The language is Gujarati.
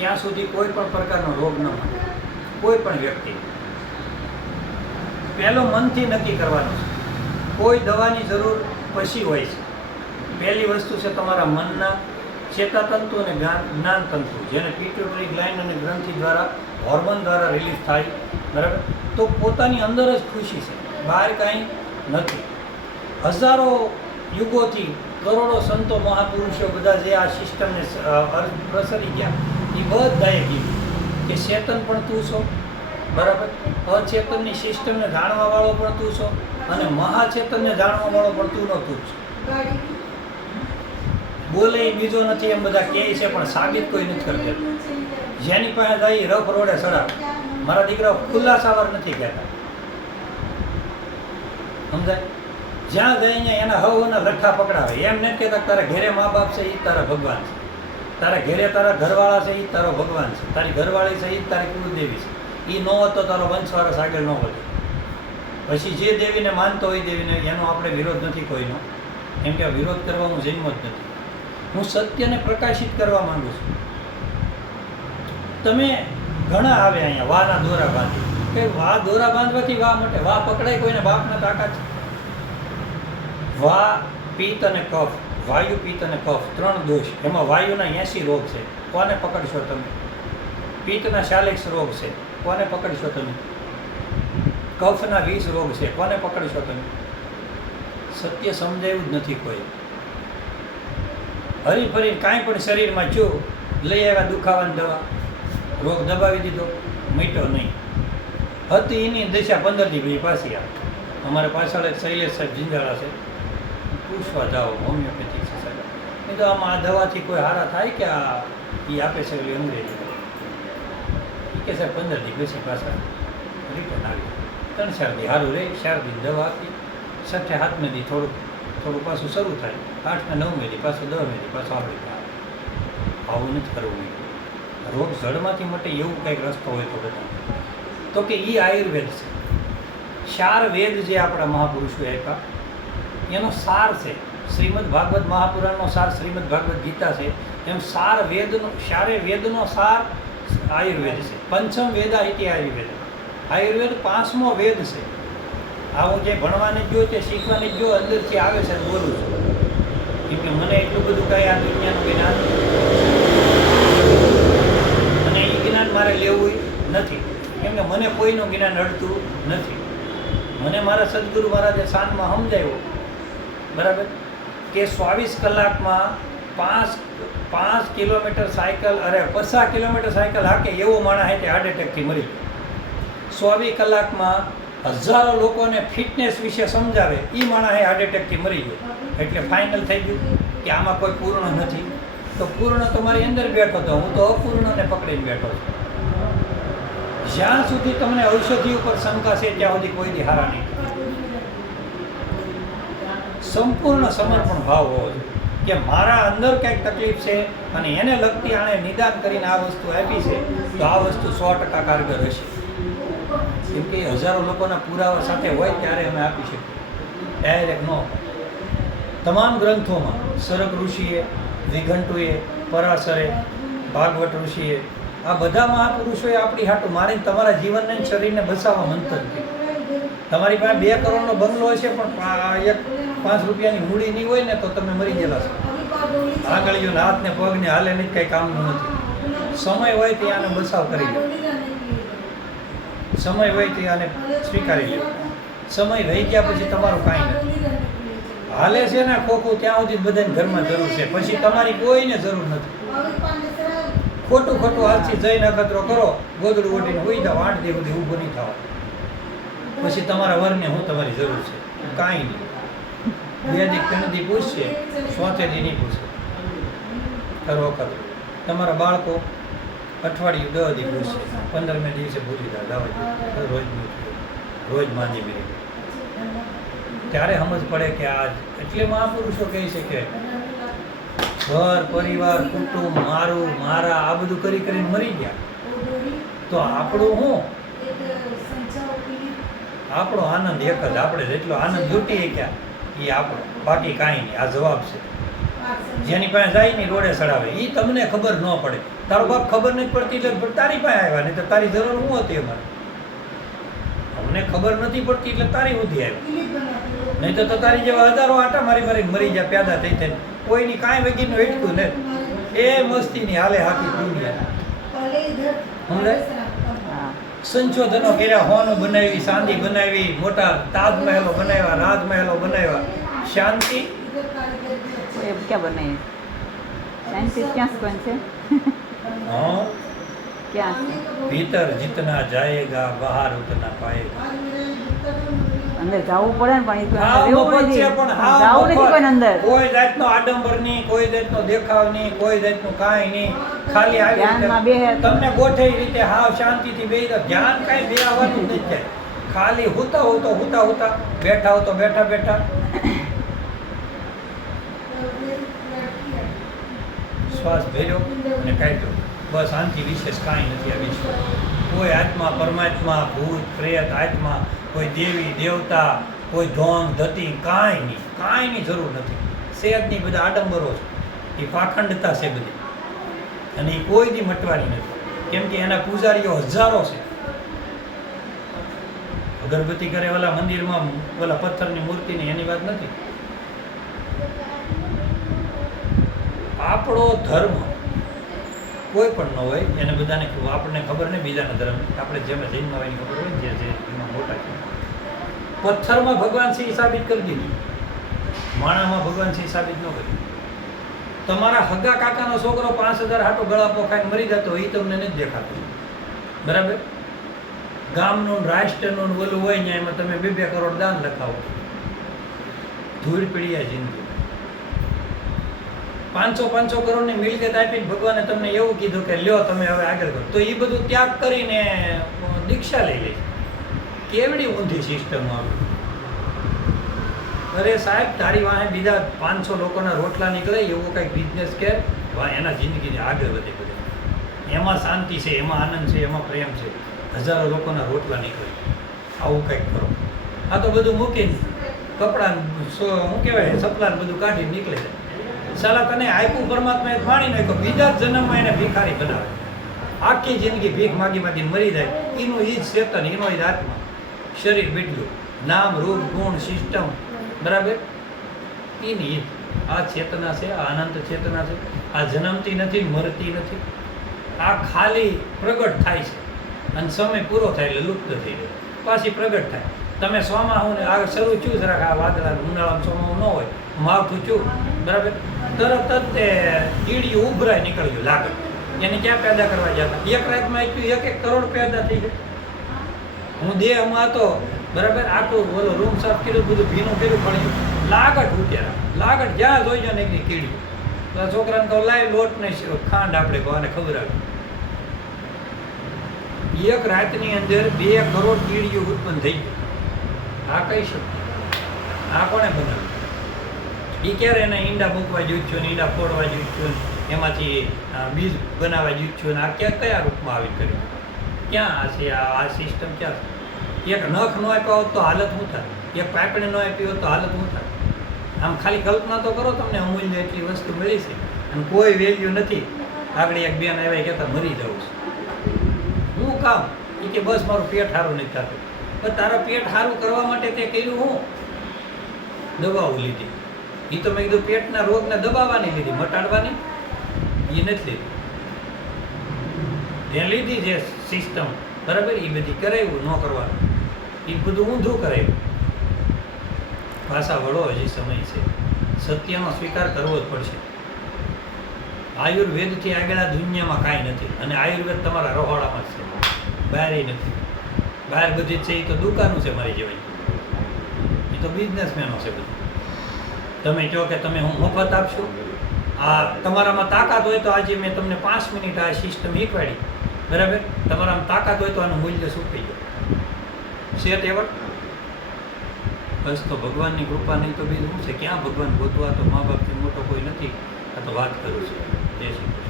ત્યાં સુધી કોઈ પણ પ્રકારનો રોગ ન મળે. કોઈ પણ વ્યક્તિ પહેલો મનથી નક્કી કરવાનું છે. કોઈ દવાની જરૂર પછી હોય છે. પહેલી વસ્તુ છે તમારા મનના ચેતાતંતુ અને જ્ઞાનતંતુ, જેને પિટ્યુટરી ગ્લેન્ડ અને ગ્રંથિ દ્વારા હોર્મોન દ્વારા રિલીઝ થાય, બરાબર. તો પોતાની અંદર જ ખુશી છે, બહાર કાંઈ નથી. હજારો યુગોથી કરોડો સંતો મહાપુરુષો બધા જે આ સિસ્ટમને પ્રસરી ગયા, એ બધાએ કીધું કે ચેતન પણ તું છો, બરાબર. અચેતનની સિસ્ટમને જાણવાવાળો પણ તું છો, અને મહાચેતનને જાણવાવાળો પણ તું નો તું છે. બોલે બીજો નથી એમ બધા કહે છે, પણ સાબિત કોઈ નથી કરી દેતું. જેની પાસે જાય રફ રોડે સડાવે. મારા દીકરા ખુલ્લાસાવાર નથી કહેતા, સમજાય? જ્યાં જઈને એના હવના લઠ્ઠા પકડાવે. એમ નથી કહેતા તારા ઘેરે મા બાપ છે એ તારા ભગવાન છે, તારા ઘેરે તારા ઘરવાળા છે એ તારો ભગવાન છે, તારી ઘરવાળી છે એ તારી કુળદેવી છે. એ ન હોત તો તારો વંશવારસ આગળ ન વધે. પછી જે દેવીને માનતો હોય દેવીને, એનો આપણે વિરોધ નથી કોઈનો, કેમ કે વિરોધ કરવાનો જન્મ જ નથી. હું સત્યને પ્રકાશિત કરવા માંગુ છું. તમે ઘણા આવે અહીંયા વાના દોરા બાંધી, કે વા દોરા બાંધવાથી વા માટે વા પકડાય કોઈને બાપના તાકાત છે? વા, પિત્ત અને કફ, વાયુ, પિત્ત અને કફ, 3 દોષ. એમાં વાયુના 80 રોગ છે, કોને પકડશો તમે? પિત્તના 40 રોગ છે, કોને પકડશો તમે? કફના 20 રોગ છે, કોને પકડશો તમે? સત્ય સમજાયું જ નથી કોઈ. હરી ફરી કાંઈ પણ શરીરમાં જો લઈ આવ્યા દુખાવાની દવા, રોગ દબાવી દીધો, મીટો નહીં. હતી એની દશા 15 દી પાછી આવે. અમારે પાછળ એક શૈલેષ સાહેબ જિંજાળા છે, પૂછવા જાઓ હોમિયોપેથિક છે સાહેબ. એ તો આમાં આ દવાથી કોઈ હારા થાય કે આ એ આપે છે એવી અંગ્રેજી? એ કે સાહેબ 15 દી પછી પાછા રિટર્ન આવી. 3-4 દી સારું રહે, 4 દી દવા આપી, 6-7 દી થોડું પાછું શરૂ થાય, 8-9 દી પાછું 10 દી પાછું આપણે આવું નથી કરવું. રોગ જડમાંથી માટે એવું કંઈક રસ્તો હોય તો બધા તો કે એ આયુર્વેદ છે. 4 વેદ જે આપણા મહાપુરુષોએ આપ્યા એનો સાર છે. શ્રીમદ ભાગવત મહાપુરાણનો સાર શ્રીમદ ભાગવત ગીતા છે, એમ 4 વેદનો સાર આયુર્વેદ છે. પંચમ વેદા ઇતિ આયુર્વેદ. આયુર્વેદ 5મો વેદ છે. આ હું જે ભણવાની ગયો તે શીખવાની ગયો અંદરથી આવે છે બોલું છું, કેમ કે મને એટલું બધું કાંઈ આ દુનિયાનું જ્ઞાન અને એ જ્ઞાન મારે લેવું નથી, કેમ કે મને કોઈનું જ્ઞાન અડતું નથી. મને મારા સદગુરુ મહારાજે શાનમાં સમજાવ્યો, બરાબર, કે 24 કલાકમાં 5 કિલોમીટર સાયકલ, 50 કિલોમીટર સાયકલ હાકે એવો માણસ છે તે હાર્ટ એટેકથી મરી ગયો. 24 કલાકમાં હજારો લોકોને ફિટનેસ વિશે સમજાવે એ માણસ હાર્ટ એટેકથી મરી ગયો. એટલે ફાઇનલ થઈ ગયું કે આમાં કોઈ પૂર્ણ નથી. તો પૂર્ણ તો મારી અંદર બેઠો હતો, હું તો અપૂર્ણને પકડીને બેઠો છું. જ્યાં સુધી તમને ઔષધિ ઉપર શંકા છે ત્યાં સુધી કોઈ દી હારા નહીં. સંપૂર્ણ સમર્પણ ભાવ હોવો જોઈએ કે મારા અંદર કંઈક તકલીફ છે અને એને લગતી આણે નિદાન કરીને આ વસ્તુ આપી છે, તો આ વસ્તુ 100% કારગર હશે. કેમ કે હજારો લોકોના પુરાવા સાથે હોય ત્યારે અમે આપી શકીએ, ડાયરેક્ટ ન. તમામ ગ્રંથોમાં સરગ ઋષિએ, વિઘંટુએ, પરાશરે, ભાગવત ઋષિએ, આ બધા મહાપુરુષોએ આપણી હાટું મારીને તમારા જીવનને શરીરને બચાવવા મંતર કર્યું. તમારી પાસે 2 કરોડનો બંગલો હશે પણ 5 રૂપિયાની મૂડી નહીં હોય ને તો તમે મરી ગયેલા છો. આંગળીઓના હાથને પગને હાલે નહીં, કંઈ કામનું નથી. સમય હોય ત્યાં આને બચાવ કરી લો, સમય હોય ત્યાં આને સ્વીકારી લો. સમય વહી ગયા પછી તમારું કાંઈ નથી. હાલે છે ને ખોખું ત્યાં સુધી બધાને ઘરમાં જરૂર છે, પછી તમારી કોઈને જરૂર નથી. ખોટું હાથથી જઈને અખતરો કરો, ગોદડું ઓઢીને હોઈ જાઓ, 8 દી સુધી ઊભું નહીં થવા. પછી તમારા વરને હું તમારી જરૂર છે? કાંઈ નહીં. 2 દી 3 દી પૂછશે, 4થે દી નહીં પૂછે. કરો. તમારા બાળકો અઠવાડિયું 10 દી પૂછશે, 15મે દિવસે ભૂલી જાય, રોજ માંદી મેળવી. ત્યારે સમજ પડે કે આ એટલે મહાપુરુષો કહે છે કે ઘર, પરિવાર, કુટુંબ, મારા આ બધું કરીને મરી ગયા. તો આપણું શું? આપણો આનંદ એક જ. આપણે જેટલો આનંદ લૂંટીએ ગયા એ આપણો, બાકી કાંઈ નહીં. આ જવાબ છે. જેની પાસે જાય ને રોડે ચડાવે, એ તમને ખબર ન પડે તારો બાપ ખબર નથી પડતી એટલે તારી પાસે આવ્યા, નહીં તો તારી જરૂર શું હતી અમારે? અમને ખબર નથી પડતી એટલે તારી સુધી આવ્યા, નહીં તો તારી જેવા હજારો આટા મારી મારી મરી જાય પેદા થઈ થઈને. કોઈની કાંઈ વગીનું વેઠતું ને એ મસ્તીની હાલે હાકી દુનિયા. સંશોધનો કર્યા, હોનું બનાવી, ચાંદી બનાવી, મોટા તાજમહેલો બનાવ્યા, રાજમહેલો બનાવ્યા. શાંતિ ક્યાં બનાવી? શાંતિ ક્યાં બનશે? हाँ ક્યાં? भीतर जितना जाएगा बाहर उतना पाएगा. અંદર જવું પડે ને, પણ આ મફત છે, પણ આ જવું નથી મફત. કોઈ અંદર. કોઈ જાતનો આડંબર નહીં, કોઈ જાતનો દેખાવ નહીં, કોઈ જાતનું કાંઈ નહીં. ખાલી આવી ધ્યાનમાં રીતે બેહે. તમને ગોઠવી રીતે હાવ શાંતિથી બેહી જાઓ. ધ્યાન કાંઈ બે આવવાનું જ નથી. ખાલી હુતા બેઠા હો તો બેઠા શ્વાસ ભર્યો અને કાઢ્યો, બસ. આનાથી વિશેષ કાંઈ નથી આ વિશ્વ. કોઈ આત્મા પરમાત્મા, ભૂત પ્રેત આત્મા, કોઈ દેવી દેવતા, કોઈ ધોંગ ધતી કાંઈની જરૂર નથી. સેજની બધા આડંબરો છે, એ પાખંડતા છે બધી, અને એ કોઈ દી મટવાની નથી. કેમ કે એના પૂજારીઓ હજારો છે. અગરબત્તી કરે ઓલા મંદિરમાં ઓલા પથ્થરની મૂર્તિની, એની વાત નથી. આપણો ધર્મ કોઈ પણ ન હોય, એને બધાને આપણને ખબર નહીં બીજાના ધર્મ. આપણે જેમાં જૈનમાં હોય એની ખબર હોય, જે એમાં મોટા છે. પથ્થરમાં ભગવાન છે એ સાબિત કરી દીધું, માણામાં ભગવાન છે એ સાબિત ન કર્યું. તમારા હગા કાકાનો છોકરો 5000 હાટો ગળા પોખાઈને મરી જતો, એ તમને નથી દેખાતું, બરાબર? ગામનું રાષ્ટ્રનું ઓલું હોય ને, એમાં તમે 2-2 કરોડ દાન લખાવો. ધૂળ પડી આ જિંદગી. 500 કરોડની મિલકત આપીને ભગવાને તમને એવું કીધું કે લ્યો તમે હવે આગળ કરો, તો એ બધું ત્યાગ કરીને દીક્ષા લઈ લે. કેવડી ઊંધી સિસ્ટમ આવે. અરે સાહેબ, તારી વાહે બીજા 500 લોકોના રોટલા નીકળે એવો કંઈક બિઝનેસ કર, એના જિંદગીને આગળ વધે બધે. એમાં શાંતિ છે, એમાં આનંદ છે, એમાં પ્રેમ છે. હજારો લોકોના રોટલા નીકળે, આવું કંઈક કરો. આ તો બધું મૂકીને કપડાં શું કહેવાય સપલાને બધું કાઢીને નીકળે છે. સાલા તને આપ્યું પરમાત્માએ માણી નાખ્યો, બીજા જ જન્મમાં એને ભિખારી બનાવે. આખી જિંદગી ભીખ માગીને મરી જાય. એનું એ જ ચેતન, એનો એ જ આત્મા. શરીર બીડલું, નામ રૂપ ગુણ સિસ્ટમ, બરાબર? એની આ ચેતના છે, આ અનંત ચેતના છે. આ જન્મતી નથી, મરતી નથી. આ ખાલી પ્રગટ થાય છે, અને સમય પૂરો થાય એટલે લુપ્ત થઈ જાય, પાછી પ્રગટ થાય. તમે સોમાં આ શરૂ છું જરાક, આ વાદળા ઉનાળામાં સોમાં ન હોય, માવઠું છું, બરાબર? તરત જ તે કીડીયું ઉભરાય નીકળ્યું લાગે. એને ક્યાં પેદા કરવા જતા? એક રાતમાં આપ્યું 1 કરોડ પેદા થઈ જાય. હું દેહમાં હતો, બરાબર? આખું બોલો રૂમ સાફ કર્યું, બધું ભીનું કર્યું, પડ્યું, લાગટ ઉઠ્યા, લાગટ જ્યાં જોઈ ને એકની કીડી. તો આ છોકરાને કહું લાય લોટ ને ખાંડ આપણે ભવાને ખબર આવી. એક રાતની અંદર 2 કરોડ કીડીઓ ઉત્પન્ન થઈ ગઈ. આ કઈ શક્તિ? આ કોણે બનાવ્યું? એ ક્યારે એના ઈંડા મૂકવા જોયું છે, ઈંડા ફોડવા જોયું છે, એમાંથી બીજ બનાવવા જોયું છે, આ કયા રૂપમાં આવી કર્યું? ક્યાં આ છે? આ સિસ્ટમ ક્યાં છે? એક નખ ન આપ્યો હોત તો હાલત શું થાય? એક પાપડી ન આપી હોત તો હાલત શું થાય? આમ ખાલી કલ્પના તો કરો, તમને અમૂલ્ય એટલી વસ્તુ મળી છે અને કોઈ વેલ્યુ નથી. આગળ એક બેન આવ્યા કહેતા મરી જવું છે. હું કામ? એ કે બસ મારું પેટ સારું નથી થતું. પણ તારા પેટ સારું કરવા માટે તે કર્યું હું? દવાઓ લીધી. એ તો મેં કીધું પેટના રોગને દબાવવાની લીધી, મટાડવાની એ નથી લીધી. એ લીધી જે સિસ્ટમ, બરાબર? એ બધી કરાવ્યું, ન કરવાનું એ બધું ઊંધું કરાવ્યું. ભાષા વળો, હજી સમય છે. સત્યનો સ્વીકાર કરવો જ પડશે. આયુર્વેદથી આગળ આ દુનિયામાં કાંઈ નથી, અને આયુર્વેદ તમારા રહોડામાં જ છે, બહાર નથી. બહાર બધી જ છે એ તો દુકાનું છે મારી જેવાય, એ તો બિઝનેસમેનો છે બધું. તમે કહો કે તમે હું મફત આપશો, આ તમારામાં તાકાત હોય તો આજે મેં તમને 5 મિનિટ આ સિસ્ટમ શીખવાડી, બરાબર? તમારામાં તાકાત હોય તો આનું મૂલ્ય શું થઈ જાય? શેઠ એવડ બસ. તો ભગવાનની કૃપા નહીં તો બીજું શું છે? ક્યાં ભગવાન ગોતવા? તો મા બાપથી મોટો કોઈ નથી. આ તો વાત કરું છું. જય શ્રી કૃષ્ણ.